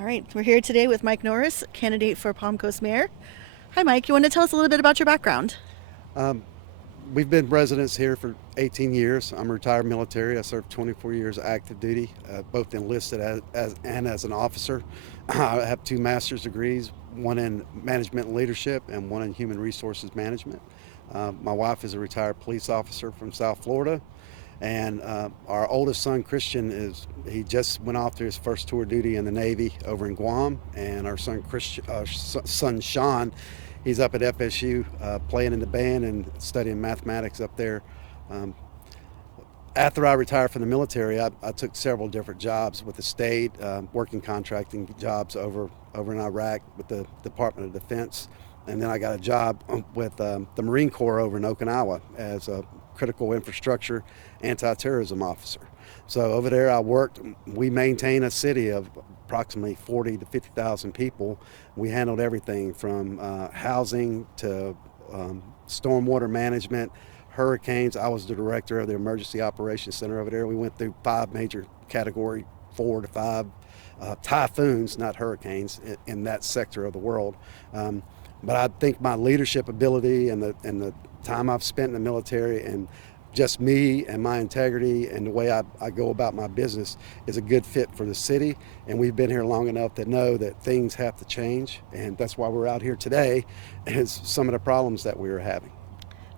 All right, we're here today with Mike Norris, candidate for Palm Coast Mayor. Hi, Mike. You want to tell us a little bit about your background? We've been residents here for 18 years. I'm a retired military. I served 24 years active duty, both enlisted and as an officer. I have two master's degrees, one in management and leadership and one in human resources management. My wife is a retired police officer from South Florida. And our oldest son, Christian, he just went off to his first tour of duty in the Navy over in Guam. And our son Sean, he's up at FSU playing in the band and studying mathematics up there. Um, After I retired from the military, I took several different jobs with the state, working contracting jobs over in Iraq with the Department of Defense. And then I got a job with the Marine Corps over in Okinawa as a critical infrastructure anti-terrorism officer. So over there I worked, we maintain a city of approximately 40 to 50,000 people. We handled everything from housing to stormwater management, hurricanes. I was the director of the Emergency Operations Center over there. We went through 5 major category 4 to 5 typhoons, not hurricanes, in that sector of the world. But I think my leadership ability and the time I've spent in the military and just me and my integrity and the way I go about my business is a good fit for the city. And we've been here long enough to know that things have to change. And that's why we're out here today, is some of the problems that we are having.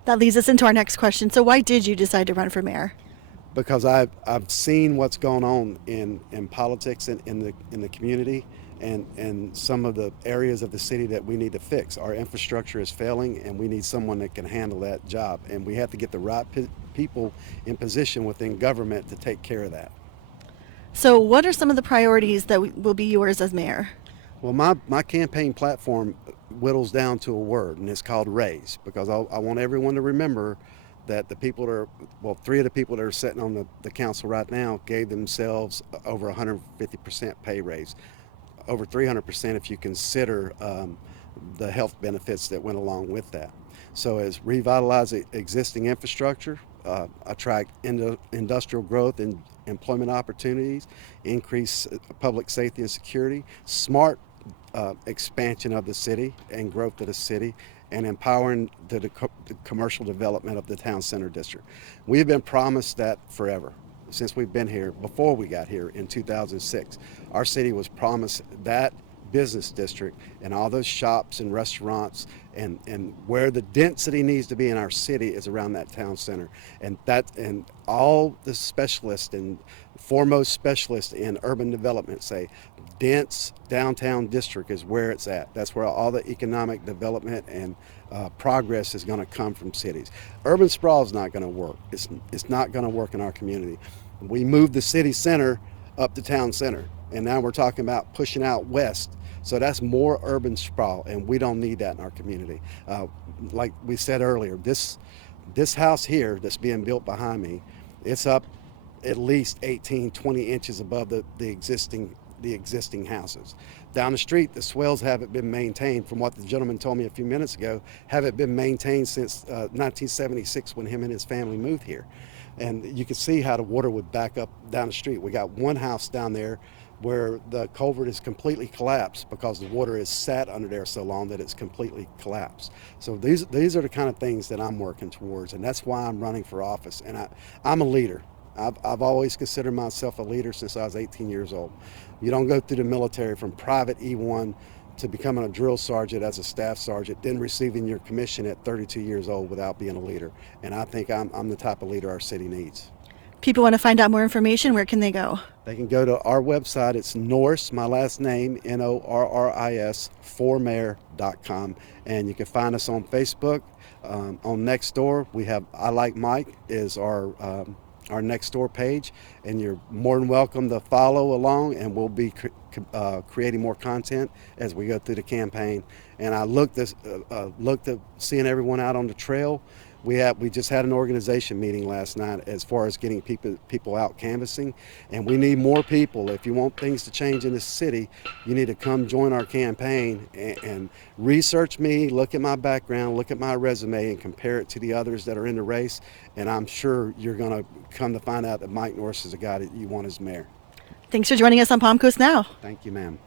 That leads us into our next question. So, why did you decide to run for mayor? Because I've seen what's going on in politics and in the community and some of the areas of the city that we need to fix. Our infrastructure is failing and we need someone that can handle that job. And we have to get the right people in position within government to take care of that. So, what are some of the priorities that will be yours as mayor? Well, my campaign platform whittles down to a word, and it's called raise, because I want everyone to remember that the people that are, well, 3 of the people that are sitting on the council right now gave themselves over 150% pay raise, over 300% if you consider the health benefits that went along with that. So as revitalize existing infrastructure, attract industrial growth and employment opportunities, increase public safety and security, smart expansion of the city and growth of the city, and empowering the commercial development of the town center district. We have been promised that forever. Since we've been here, before we got here in 2006, our city was promised that business district and all those shops and restaurants and where the density needs to be in our city is around that town center. And all the specialists and foremost specialists in urban development say dense downtown district is where it's at. That's where all the economic development and progress is going to come from cities. Urban sprawl is not going to work. It's not going to work in our community. We moved the city center up to town center, and now we're talking about pushing out west. So that's more urban sprawl, and we don't need that in our community. Like we said earlier, this house here that's being built behind me, it's up at least 18, 20 inches above the existing houses. Down the street, the swells haven't been maintained, from what the gentleman told me a few minutes ago, haven't been maintained since 1976 when him and his family moved here. And you can see how the water would back up down the street. We got one house down there where the culvert is completely collapsed because the water has sat under there so long that it's completely collapsed. So these are the kind of things that I'm working towards, and that's why I'm running for office. And I'm a leader. I've always considered myself a leader since I was 18 years old. You don't go through the military from private E1 to becoming a drill sergeant as a staff sergeant, then receiving your commission at 32 years old without being a leader. And I think I'm the type of leader our city needs. People want to find out more information. Where can they go? They can go to our website. It's Norris, my last name, Norris, formayor.com. And you can find us on Facebook. On Nextdoor, we have I Like Mike is our Nextdoor page, and you're more than welcome to follow along, and we'll be creating more content as we go through the campaign. And I looked at seeing everyone out on the trail. We just had an organization meeting last night as far as getting people out canvassing, and we need more people. If you want things to change in this city, you need to come join our campaign and research me, look at my background, look at my resume, and compare it to the others that are in the race. And I'm sure you're going to come to find out that Mike Norris is a guy that you want as mayor. Thanks for joining us on Palm Coast Now. Thank you, ma'am.